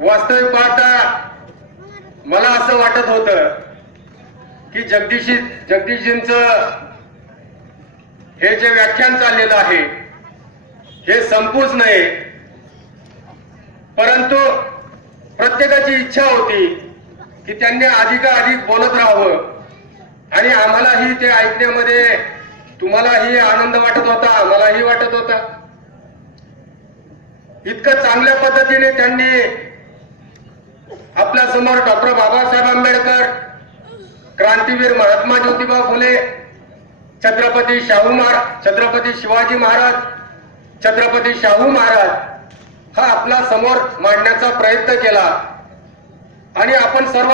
वास्तविक पाहता मला असं वाटत होतं की जगदीशी जगदीशजींच हे जे व्याख्यान चाललेलं आहे हे संपूच नये. परंतु प्रत्येकाची इच्छा होती की त्यांनी अधिकाधिक बोलत राहावं. आणि आम्हालाही ते ऐकण्यामध्ये तुम्हालाही आनंद वाटत होता आम्हालाही वाटत होता. इतकं चांगल्या पद्धतीने त्यांनी आपल्यासमोर डॉक्टर बाबासाहेब आंबेडकर क्रांतीवीर महात्मा ज्योतिबा फुले छत्रपती शाहू महाराज छत्रपती शिवाजी महाराज छत्रपती शाहू महाराज हा आपला समोर मांडण्याचा प्रयत्न केला. आणि आपण सर्व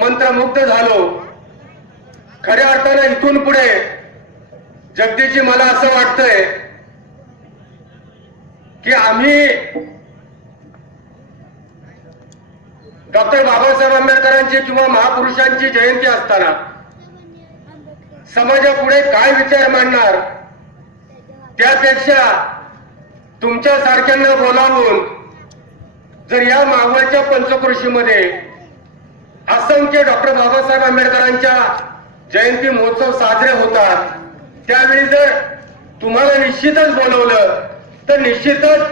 मंत्रमुग्ध झालो. खऱ्या अर्थानं इथून पुढे जगदीशजी मला असं वाटतंय की आम्ही डॉक्टर बाबासाहेब आंबेडकरांची किंवा महापुरुषांची जयंती असताना समाजापुढे काय विचार मांडणार? त्यापेक्षा तुमच्या सारख्यांना बोलावून जर या मावळच्या पंचकृषीमध्ये असंख्य डॉक्टर बाबासाहेब आंबेडकरांच्या जयंती महोत्सव साजरे होतात त्यावेळी जर तुम्हाला निश्चितच बोलवलं तर निश्चितच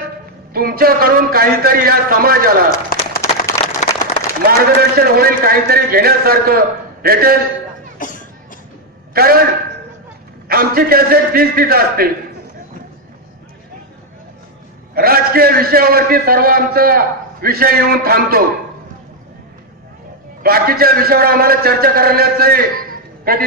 तुमच्याकडून काहीतरी या समाजाला मार्गदर्शन होईल काहीतरी घेण्यासारखं. भेटेल कारण आमची कॅसेट तीच तीच असते. राजकीय विषयावरती सर्व आमचा विषय येऊन थांबतो. बाकीच्या विषयावर आम्हाला चर्चा करण्याचे